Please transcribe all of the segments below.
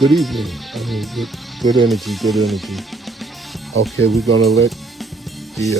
Good evening. I mean, good energy, good energy. Okay, we're gonna let the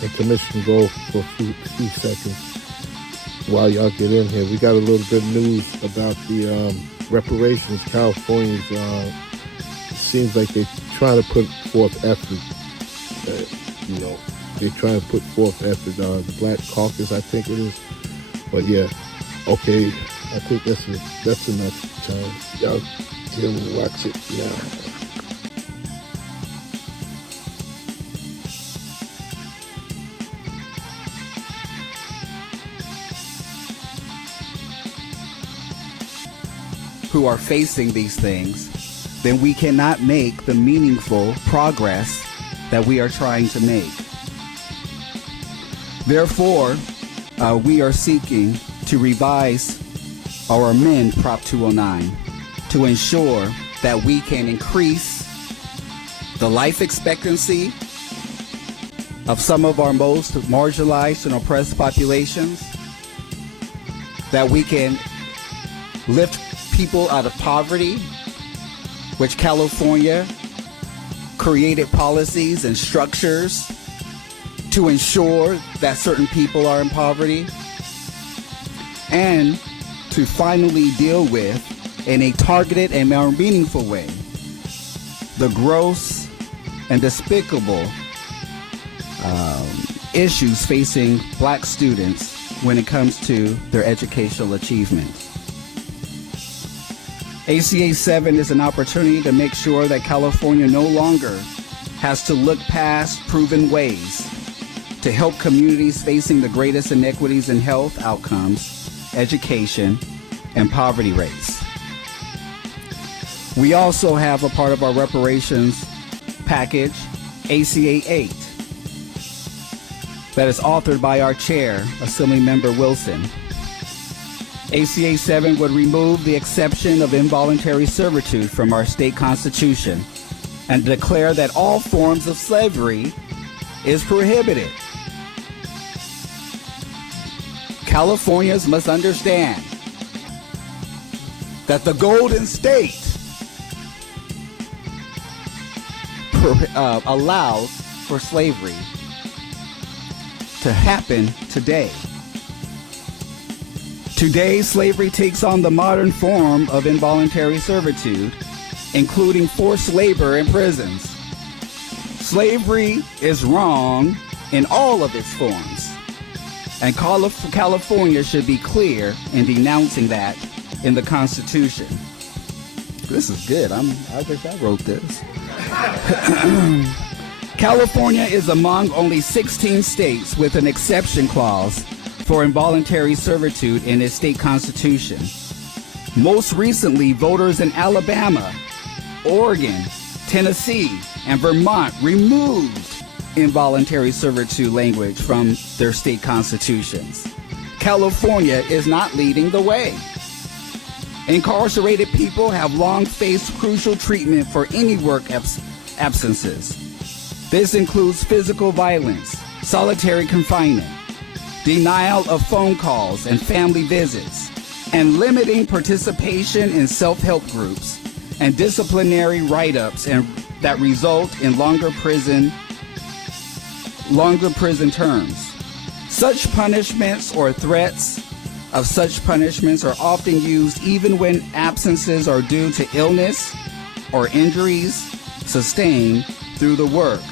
intermission go for a few seconds while y'all get in here. We got a little bit of news about the reparations. California's seems like they're trying to put forth effort. They're trying to put forth effort. The Black Caucus, I think it is. But yeah, okay. I think that's enough time. Y'all can watch it now. Who are facing these things, then we cannot make the meaningful progress that we are trying to make. Therefore, we are seeking to revise or amend Prop 209 to ensure that we can increase the life expectancy of some of our most marginalized and oppressed populations, that we can lift people out of poverty, which California created policies and structures to ensure that certain people are in poverty, and to finally deal with, in a targeted and more meaningful way, the gross and despicable issues facing Black students when it comes to their educational achievements. ACA 7 is an opportunity to make sure that California no longer has to look past proven ways to help communities facing the greatest inequities in health outcomes, education, and poverty rates. We also have a part of our reparations package, ACA 8, that is authored by our chair, Assemblymember Wilson. ACA 7 would remove the exception of involuntary servitude from our state constitution and declare that all forms of slavery is prohibited. Californians must understand that the Golden State allows for slavery to happen today. Today, slavery takes on the modern form of involuntary servitude, including forced labor in prisons. Slavery is wrong in all of its forms, and California should be clear in denouncing that in the Constitution. This is good. I wish I wrote this. California is among only 16 states with an exception clause for involuntary servitude in its state constitution. Most recently, voters in Alabama, Oregon, Tennessee, and Vermont removed involuntary servitude language from their state constitutions. California is not leading the way. Incarcerated people have long faced crucial treatment for any work absences. This includes physical violence, solitary confinement, denial of phone calls and family visits, and limiting participation in self-help groups and disciplinary write-ups that result in longer prison terms. Such punishments or threats of such punishments are often used even when absences are due to illness or injuries sustained through the work.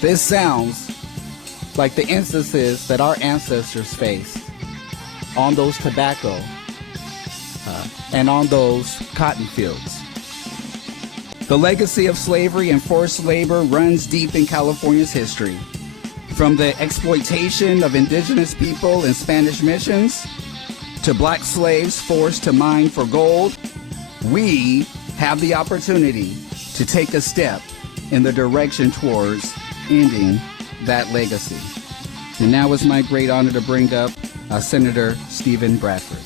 This sounds like the instances that our ancestors faced on those tobacco and on those cotton fields. The legacy of slavery and forced labor runs deep in California's history. From the exploitation of indigenous people in Spanish missions to Black slaves forced to mine for gold, we have the opportunity to take a step in the direction towards ending that legacy. And now it's my great honor to bring up Senator Stephen Bradford.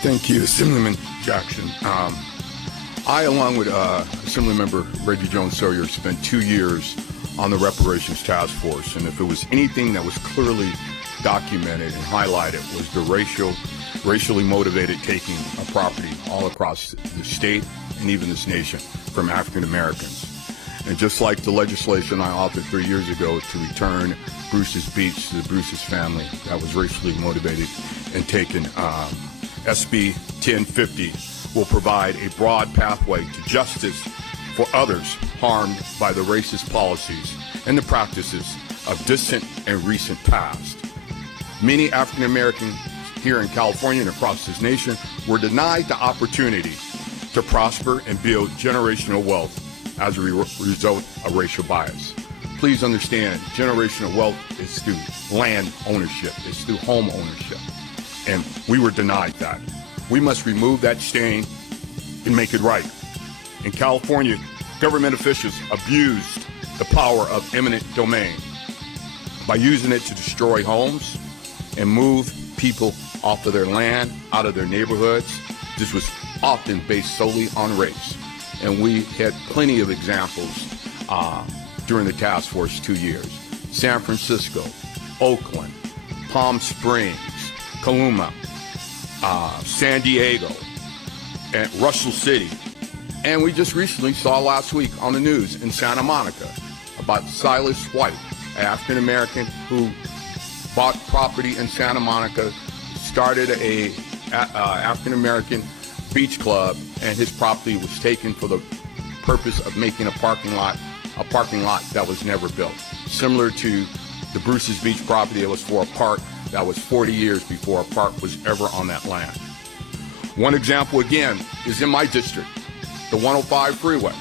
Thank you, Assemblyman Jackson. I, along with Assemblymember Reggie Jones-Sawyer, spent 2 years on the Reparations Task Force, and if it was anything that was clearly documented and highlighted was the racially motivated taking of property all across the state and even this nation from African Americans. And just like the legislation I authored 3 years ago to return Bruce's Beach to the Bruce's family that was racially motivated and taken, SB 1050 will provide a broad pathway to justice for others harmed by the racist policies and the practices of distant and recent past. Many African Americans here in California and across this nation were denied the opportunity to prosper and build generational wealth as a result of racial bias. Please understand, generational wealth is through land ownership, it's through home ownership, and we were denied that. We must remove that stain and make it right. In California, government officials abused the power of eminent domain by using it to destroy homes and move people off of their land, out of their neighborhoods. This was often based solely on race. And we had plenty of examples during the task force 2 years. San Francisco, Oakland, Palm Springs, Coloma, San Diego, and Russell City. And we just recently saw last week on the news in Santa Monica about Silas White, an African American who bought property in Santa Monica, started a African American beach club, and his property was taken for the purpose of making a parking lot that was never built. Similar to the Bruce's Beach property, it was for a park that was 40 years before a park was ever on that land. One example again is in my district, the 105 freeway.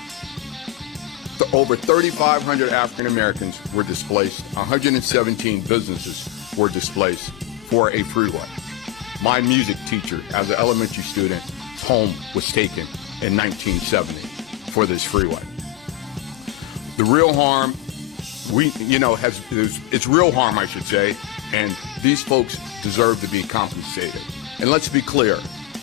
Over 3,500 African Americans were displaced, 117 businesses were displaced for a freeway. My music teacher, as an elementary student, his home was taken in 1970 for this freeway. The real harm, it's real harm, I should say, and these folks deserve to be compensated. And let's be clear,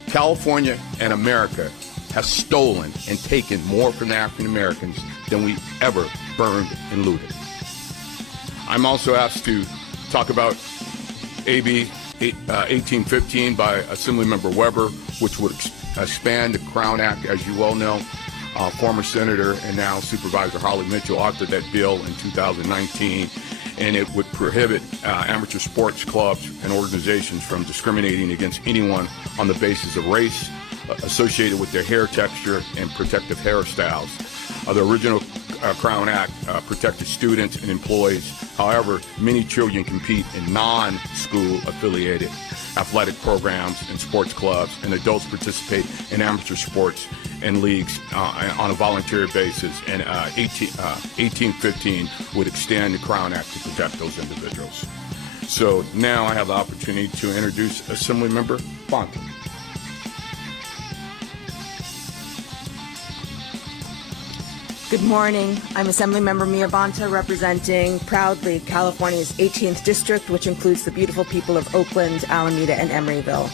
California and America has stolen and taken more from the African Americans than we ever burned and looted. I'm also asked to talk about AB 1815 by Assemblymember Weber, which would expand the Crown Act, as you well know. Former Senator and now Supervisor Holly Mitchell authored that bill in 2019, and it would prohibit amateur sports clubs and organizations from discriminating against anyone on the basis of race associated with their hair texture and protective hairstyles. The original Crown Act protected students and employees. However, many children compete in non-school affiliated athletic programs and sports clubs, and adults participate in amateur sports and leagues on a voluntary basis, and 1815 would extend the Crown Act to protect those individuals. So now I have the opportunity to introduce Assemblymember Bonta. Good morning. I'm Assemblymember Mia Bonta, representing proudly California's 18th District, which includes the beautiful people of Oakland, Alameda, and Emeryville.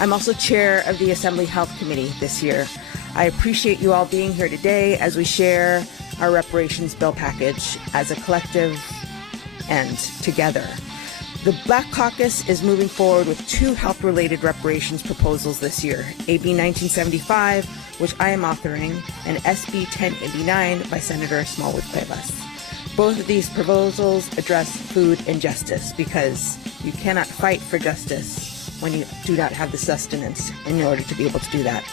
I'm also chair of the Assembly Health Committee this year. I appreciate you all being here today as we share our reparations bill package as a collective and together. The Black Caucus is moving forward with two health-related reparations proposals this year, AB 1975, which I am authoring, and SB 1089 by Senator Smallwood Cuevas. Both of these proposals address food injustice, because you cannot fight for justice when you do not have the sustenance in order to be able to do that.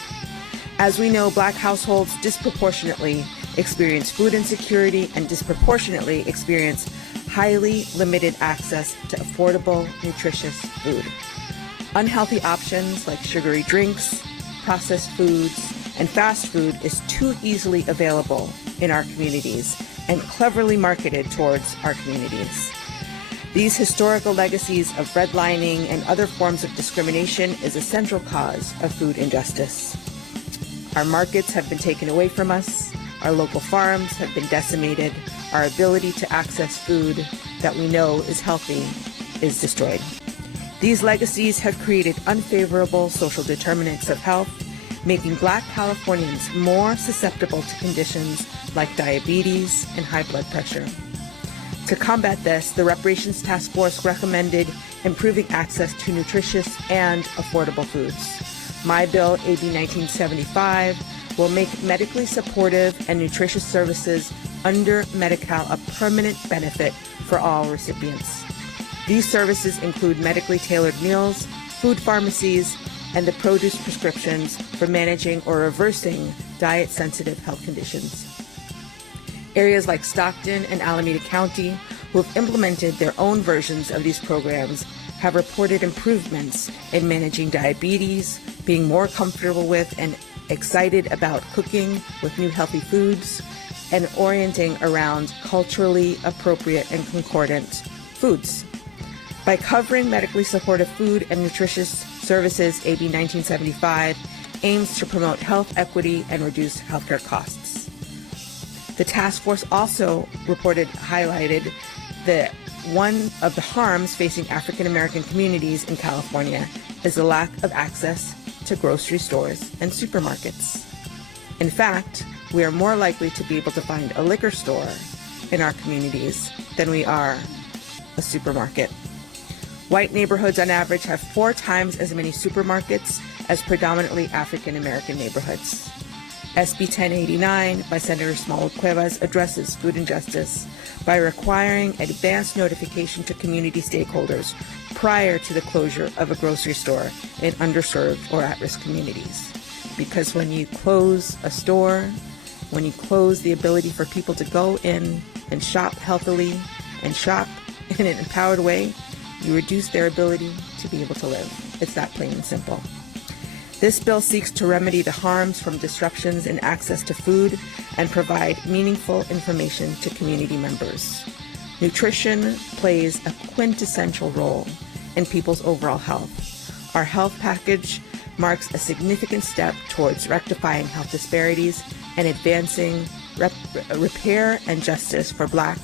As we know, Black households disproportionately experience food insecurity and disproportionately experience highly limited access to affordable, nutritious food. Unhealthy options like sugary drinks, processed foods, and fast food is too easily available in our communities and cleverly marketed towards our communities. These historical legacies of redlining and other forms of discrimination is a central cause of food injustice. Our markets have been taken away from us, our local farms have been decimated, our ability to access food that we know is healthy is destroyed. These legacies have created unfavorable social determinants of health, making Black Californians more susceptible to conditions like diabetes and high blood pressure. To combat this, the Reparations Task Force recommended improving access to nutritious and affordable foods. My bill, AB 1975, will make medically supportive and nutritious services under Medi-Cal a permanent benefit for all recipients. These services include medically tailored meals, food pharmacies, and the produce prescriptions for managing or reversing diet-sensitive health conditions. Areas like Stockton and Alameda County, who have implemented their own versions of these programs, have reported improvements in managing diabetes, being more comfortable with and excited about cooking with new healthy foods, and orienting around culturally appropriate and concordant foods. By covering medically supportive food and nutritious services, AB 1975 aims to promote health equity and reduce healthcare costs. The task force also highlighted that one of the harms facing African American communities in California is the lack of access to grocery stores and supermarkets. In fact, we are more likely to be able to find a liquor store in our communities than we are a supermarket. White neighborhoods on average have 4 times as many supermarkets as predominantly African American neighborhoods. SB 1089 by Senator Smallwood Cuevas addresses food injustice by requiring advance notification to community stakeholders prior to the closure of a grocery store in underserved or at-risk communities. Because when you close a store, when you close the ability for people to go in and shop healthily and shop in an empowered way, you reduce their ability to be able to live. It's that plain and simple. This bill seeks to remedy the harms from disruptions in access to food and provide meaningful information to community members. Nutrition plays a quintessential role in people's overall health. Our health package marks a significant step towards rectifying health disparities and advancing repair and justice for Black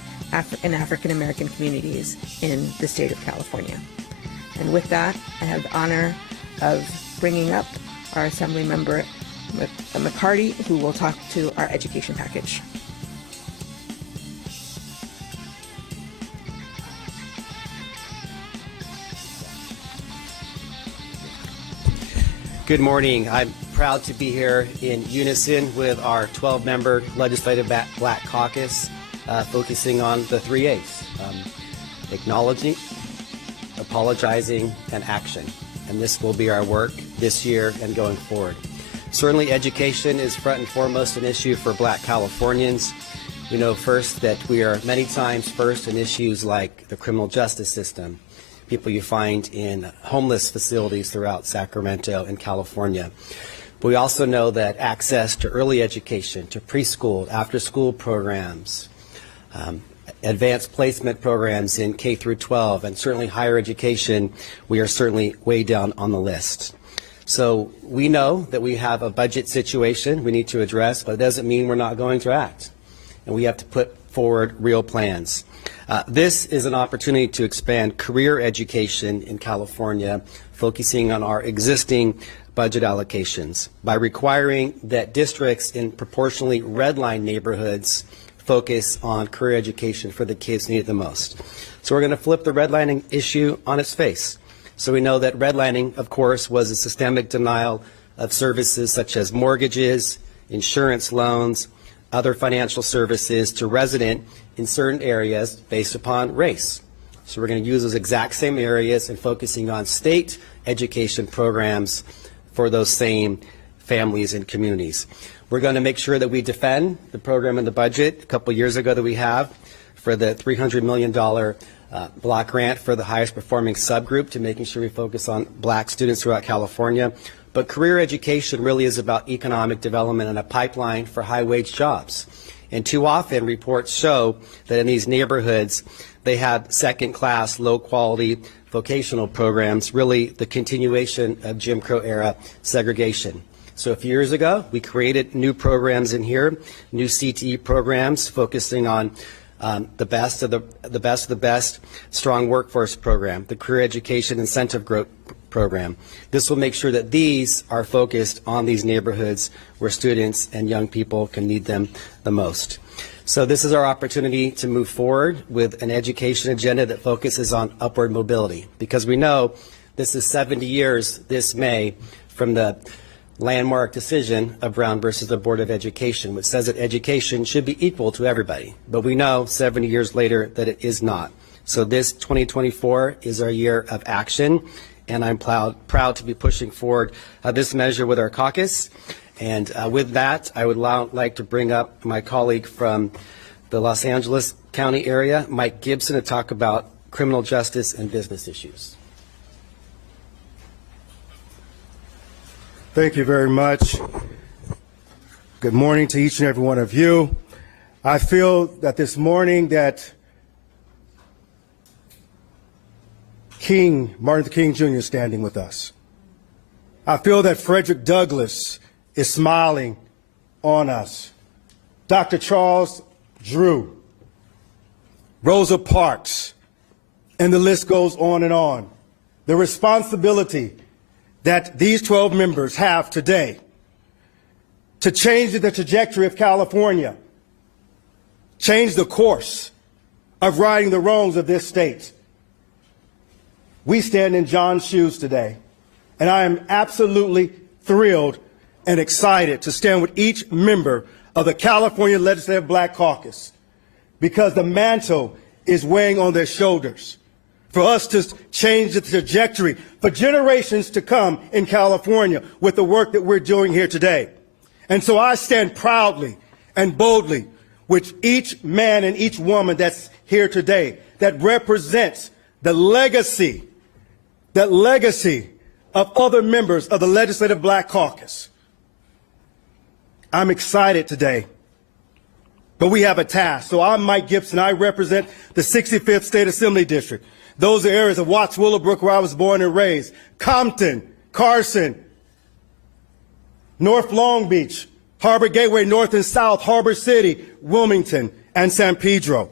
and African American communities in the state of California. And with that, I have the honor of bringing up our Assembly Member McCarty, who will talk to our education package. Good morning. I'm proud to be here in unison with our 12-member legislative Black Caucus, focusing on the 3 A's, acknowledging, apologizing, and action. And this will be our work this year and going forward. Certainly education is front and foremost an issue for Black Californians. We know first that we are many times first in issues like the criminal justice system, people you find in homeless facilities throughout Sacramento and California. But we also know that access to early education, to preschool, after-school programs, advanced placement programs in K through 12, and certainly higher education, we are certainly way down on the list. So we know that we have a budget situation we need to address, but it doesn't mean we're not going to act. And we have to put forward real plans. This is an opportunity to expand career education in California, focusing on our existing budget allocations by requiring that districts in proportionally red-line neighborhoods focus on career education for the kids who need it the most. So we're going to flip the redlining issue on its face. So we know that redlining, of course, was a systemic denial of services such as mortgages, insurance loans, other financial services to resident in certain areas based upon race. So we're going to use those exact same areas and focusing on state education programs for those same families and communities. We're going to make sure that we defend the program in the budget a couple years ago that we have for the $300 million block grant for the highest performing subgroup to making sure we focus on Black students throughout California. But career education really is about economic development and a pipeline for high wage jobs. And too often reports show that in these neighborhoods they have second class, low quality vocational programs, really the continuation of Jim Crow era segregation. So a few years ago, we created new programs in here, new CTE programs focusing on the best of the best, strong workforce program, the career education incentive growth program. This will make sure that these are focused on these neighborhoods where students and young people can need them the most. So this is our opportunity to move forward with an education agenda that focuses on upward mobility, because we know this is 70 years this May from the landmark decision of Brown versus the Board of Education, which says that education should be equal to everybody. But we know 70 years later that it is not. So this 2024 is our year of action, and I'm proud to be pushing forward this measure with our caucus. And with that, I would like to bring up my colleague from the Los Angeles County area, Mike Gibson, to talk about criminal justice and business issues. Thank you very much. Good morning to each and every one of you. I feel that this morning that Martin Luther King Jr. is standing with us. I feel that Frederick Douglass is smiling on us. Dr. Charles Drew, Rosa Parks, and the list goes on and on. The responsibility that these 12 members have today to change the trajectory of California, change the course of righting the wrongs of this state. We stand in John's shoes today, and I am absolutely thrilled and excited to stand with each member of the California Legislative Black Caucus, because the mantle is weighing on their shoulders for us to change the trajectory for generations to come in California with the work that we're doing here today. And so I stand proudly and boldly with each man and each woman that's here today that represents the legacy of other members of the Legislative Black Caucus. I'm excited today, but we have a task. So I'm Mike Gibson. I represent the 65th State Assembly District. Those are areas of Watts Willowbrook, where I was born and raised, Compton, Carson, North Long Beach, Harbor Gateway, North and South, Harbor City, Wilmington, and San Pedro.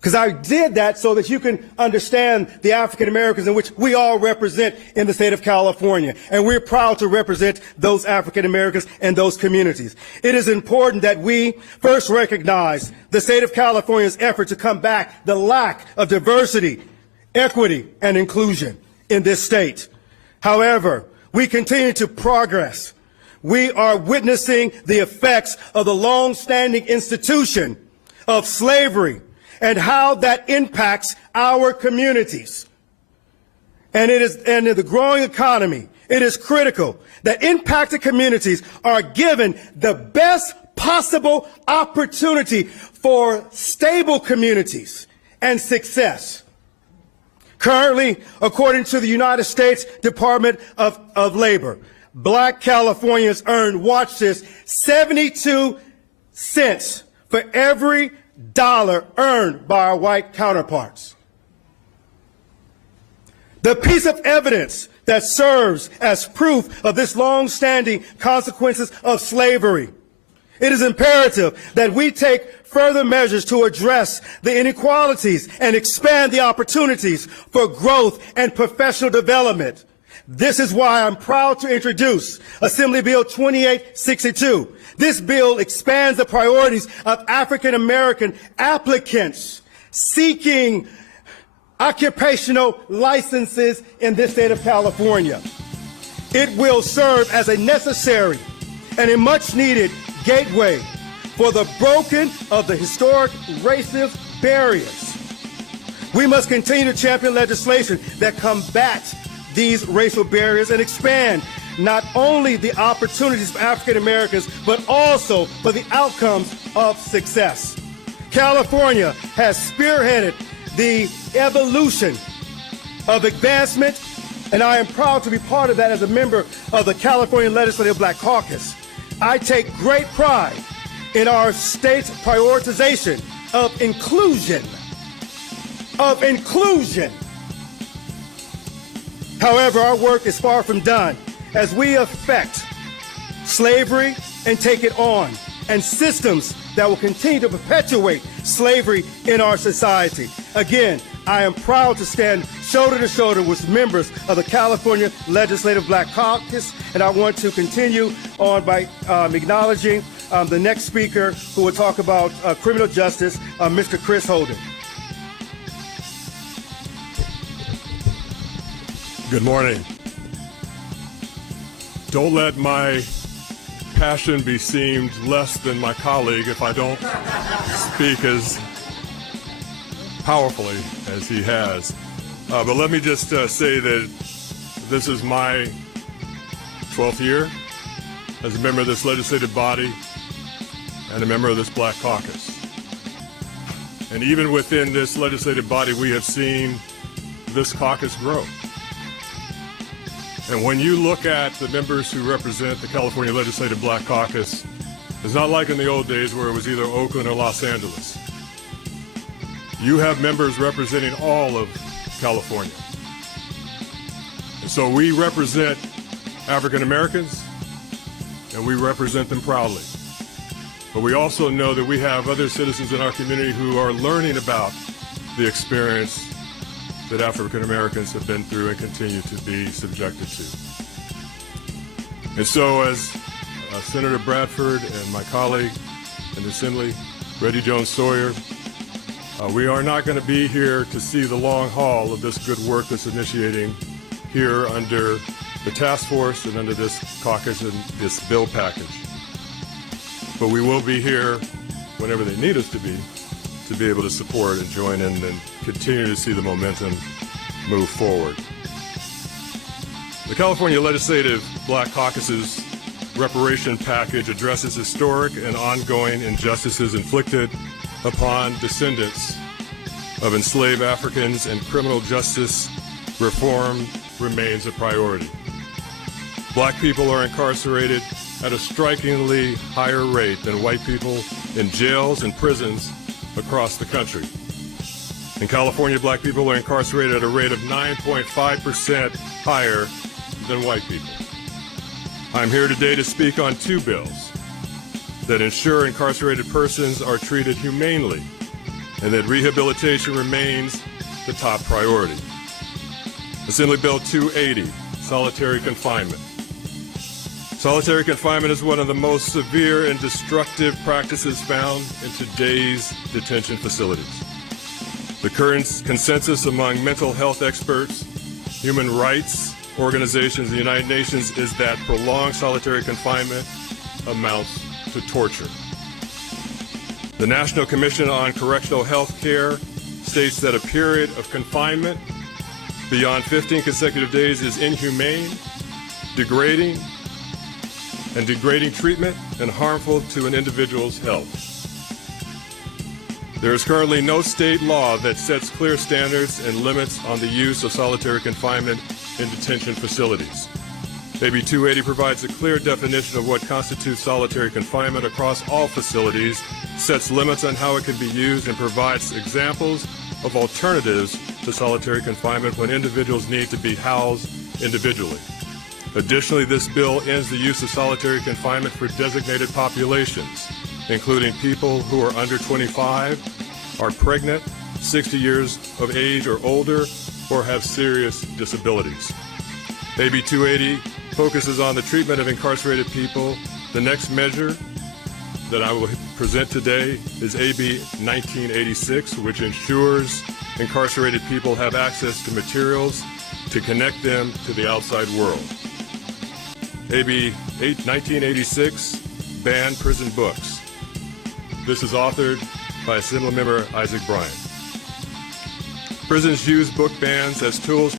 Because I did that so that you can understand the African Americans in which we all represent in the state of California. And we're proud to represent those African Americans and those communities. It is important that we first recognize the state of California's effort to combat the lack of diversity, equity, and inclusion in this state. However, we continue to progress. We are witnessing the effects of the long-standing institution of slavery and how that impacts our communities. And in the growing economy, it is critical that impacted communities are given the best possible opportunity for stable communities and success. Currently, according to the United States Department of Labor, Black Californians earn, watch this, 72 cents for every dollar earned by our white counterparts. The piece of evidence that serves as proof of this long-standing consequences of slavery. It is imperative that we take further measures to address the inequalities and expand the opportunities for growth and professional development. This is why I'm proud to introduce Assembly Bill 2862. This bill expands the priorities of African American applicants seeking occupational licenses in this state of California. It will serve as a necessary and a much needed gateway for the broken of the historic racist barriers. We must continue to champion legislation that combats these racial barriers and expand not only the opportunities for African Americans, but also for the outcomes of success. California has spearheaded the evolution of advancement, and I am proud to be part of that as a member of the California Legislative Black Caucus. I take great pride in our state's prioritization of inclusion. However, our work is far from done as we affect slavery and take it on, and systems that will continue to perpetuate slavery in our society. Again, I am proud to stand shoulder to shoulder with members of the California Legislative Black Caucus, and I want to continue on by acknowledging the next speaker who will talk about criminal justice, Mr. Chris Holden. Good morning. Don't let my passion be seemed less than my colleague if I don't speak as powerfully as he has. But let me just say that this is my 12th year as a member of this legislative body and a member of this Black Caucus. And even within this legislative body, we have seen this caucus grow. And when you look at the members who represent the California Legislative Black Caucus, it's not like in the old days where it was either Oakland or Los Angeles. You have members representing all of California. And so we represent African Americans, and we represent them proudly. But we also know that we have other citizens in our community who are learning about the experience that African Americans have been through and continue to be subjected to. And so as Senator Bradford and my colleague in the Assembly, Reggie Jones Sawyer, we are not going to be here to see the long haul of this good work that's initiating here under the task force and under this caucus and this bill package. But we will be here whenever they need us to be able to support and join in and continue to see the momentum move forward. The California Legislative Black Caucus's reparation package addresses historic and ongoing injustices inflicted upon descendants of enslaved Africans, and criminal justice reform remains a priority. Black people are incarcerated at a strikingly higher rate than white people in jails and prisons across the country. In California, black people are incarcerated at a rate of 9.5% higher than white people. I'm here today to speak on two bills that ensure incarcerated persons are treated humanely and that rehabilitation remains the top priority. Assembly Bill 280, solitary confinement. Solitary confinement is one of the most severe and destructive practices found in today's detention facilities. The current consensus among mental health experts, human rights organizations, and the United Nations is that prolonged solitary confinement amounts to torture. The National Commission on Correctional Health Care states that a period of confinement beyond 15 consecutive days is inhumane, degrading treatment and harmful to an individual's health. There is currently no state law that sets clear standards and limits on the use of solitary confinement in detention facilities. AB 280 provides a clear definition of what constitutes solitary confinement across all facilities, sets limits on how it can be used, and provides examples of alternatives to solitary confinement when individuals need to be housed individually. Additionally, this bill ends the use of solitary confinement for designated populations, including people who are under 25, are pregnant, 60 years of age or older, or have serious disabilities. AB 280 focuses on the treatment of incarcerated people. The next measure that I will present today is AB 1986, which ensures incarcerated people have access to materials to connect them to the outside world. AB 1986 banned prison books. This is authored by Assemblymember Isaac Bryan. Prisons use book bans as tools